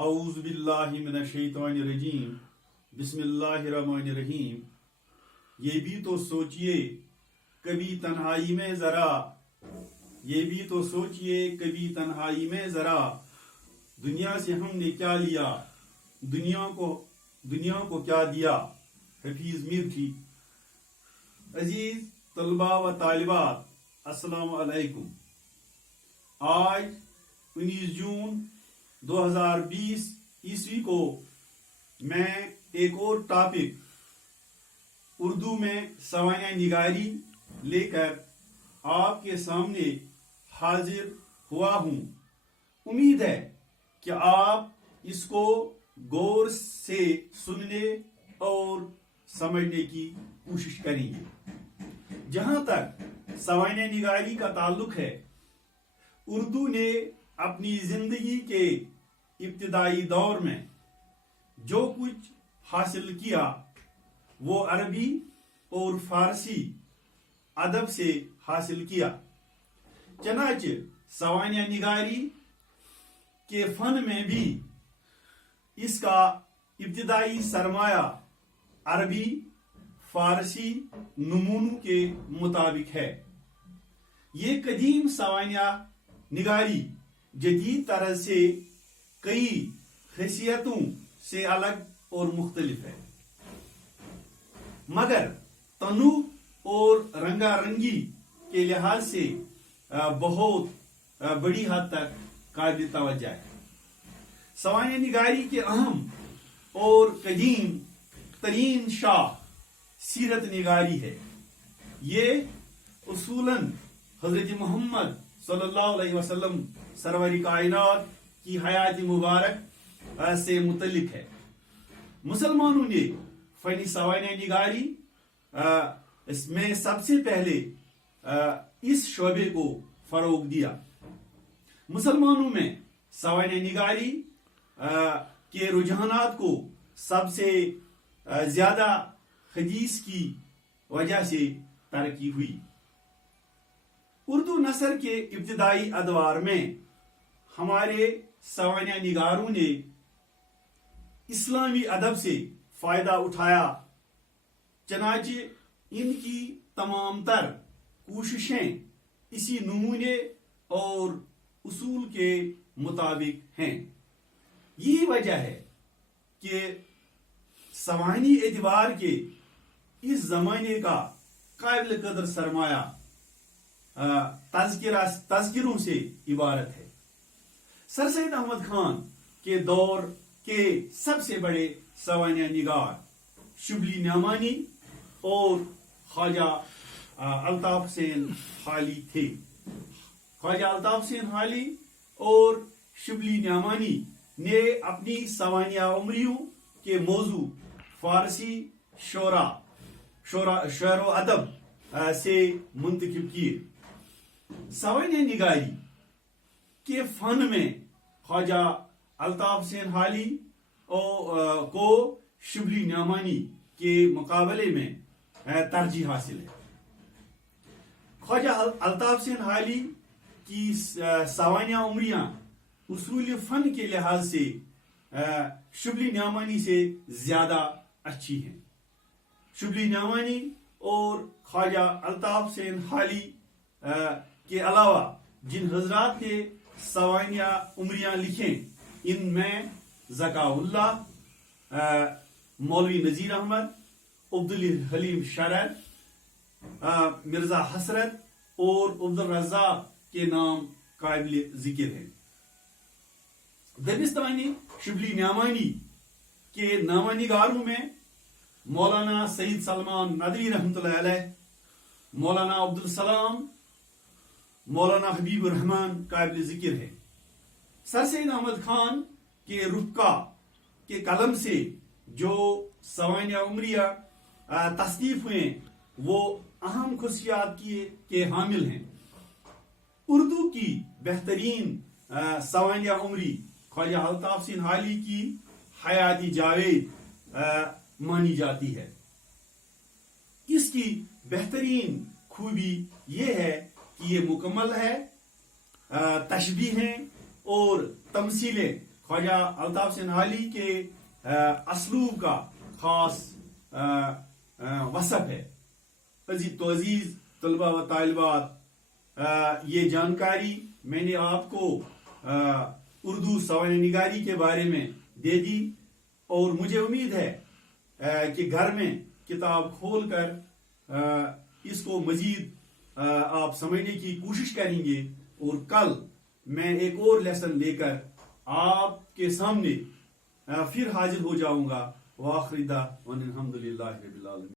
اعوذ باللہ من الشیطان الرجیم بسم اللہ الرحمن الرحیم۔ یہ بھی تو سوچئے کبھی تنہائی میں ذرا، یہ بھی تو سوچئے کبھی تنہائی میں ذرا، دنیا سے ہم نے کیا لیا، دنیا کو کیا دیا۔ حفیظ میرٹھی۔ عزیز طلباء و طالبات، السلام علیکم۔ آج 19 جون 2020 عیسوی کو میں ایک اور ٹاپک اردو میں سوانح نگاری لے کر آپ کے سامنے حاضر ہوا ہوں۔ امید ہے کہ آپ اس کو غور سے سننے اور سمجھنے کی کوشش کریں گے۔ جہاں تک سوانح نگاری کا تعلق ہے، اردو نے اپنی زندگی کے ابتدائی دور میں جو کچھ حاصل کیا وہ عربی اور فارسی ادب سے حاصل کیا۔ چنانچہ سوانح نگاری کے فن میں بھی اس کا ابتدائی سرمایہ عربی فارسی نمونوں کے مطابق ہے۔ یہ قدیم سوانح نگاری جدید طرز سے کئی حیثیتوں سے الگ اور مختلف ہے، مگر تنوع اور رنگا رنگی کے لحاظ سے بہت بڑی حد تک قابل توجہ ہے۔ سوانح نگاری کے اہم اور قدیم ترین شاخ سیرت نگاری ہے۔ یہ اصولاً حضرت محمد صلی اللہ علیہ وسلم سرور کائنات کی حیات مبارک سے متعلق ہے۔ مسلمانوں نے فن سوانح نگاری اس میں سب سے پہلے اس شعبے کو فروغ دیا۔ مسلمانوں میں سوانح نگاری کے رجحانات کو سب سے زیادہ حدیث کی وجہ سے ترقی ہوئی۔ اردو نثر کے ابتدائی ادوار میں ہمارے سوانح نگاروں نے اسلامی ادب سے فائدہ اٹھایا، چنانچہ ان کی تمام تر کوششیں اسی نمونے اور اصول کے مطابق ہیں۔ یہی وجہ ہے کہ سوانحی اعتبار کے اس زمانے کا قابل قدر سرمایہ تذکروں سے عبارت ہے۔ سر سید احمد خان کے دور کے سب سے بڑے سوانح نگار شبلی نعمانی اور خواجہ الطاف حسین حالی تھے۔ خواجہ الطاف حسین حالی اور شبلی نعمانی نے اپنی سوانح عمریوں کے موضوع فارسی شعر و ادب سے منتخب کیے۔ سوانح نگاری کے فن میں خواجہ الطاف حسین حالی کو شبلی نعمانی کے مقابلے میں ترجیح حاصل ہے۔ خواجہ الطاف حسین حالی کی سوانح عمریاں اصول فن کے لحاظ سے شبلی نعمانی سے زیادہ اچھی ہیں۔ شبلی نعمانی اور خواجہ الطاف حسین حالی کے علاوہ جن حضرات نے سوانح عمریاں لکھیں، ان میں ذکا اللہ، مولوی نذیر احمد، عبدالحلیم شرر، مرزا حسرت اور عبدالرزاق کے نام قابل ذکر ہیں۔ دبستانی شبلی نعمانی کے نامہ نگاروں میں مولانا سید سلمان ندوی رحمۃ اللہ علیہ، مولانا عبدالسلام، مولانا حبیب الرحمن قابل ذکر ہے۔ سر سید احمد خان کے رفقا کے قلم سے جو سوانح عمریہ تصنیف ہوئے وہ اہم خصوصیات کے حامل ہیں۔ اردو کی بہترین سوانح عمری خواجہ الطاف حسین حالی کی حیات جاوید مانی جاتی ہے۔ اس کی بہترین خوبی یہ ہے کہ یہ مکمل ہے۔ تشبیہیں اور تمثیلیں خواجہ الطاف سنہالی کے اسلوب کا خاص وصف ہے. تو عزیز طلبہ و طالبات، یہ جانکاری میں نے آپ کو اردو سوانح نگاری کے بارے میں دے دی، اور مجھے امید ہے کہ گھر میں کتاب کھول کر اس کو مزید آپ سمجھنے کی کوشش کریں گے، اور کل میں ایک اور لیسن لے کر آپ کے سامنے پھر حاضر ہو جاؤں گا. وآخر دعوانا الحمدللہ رب العالمین.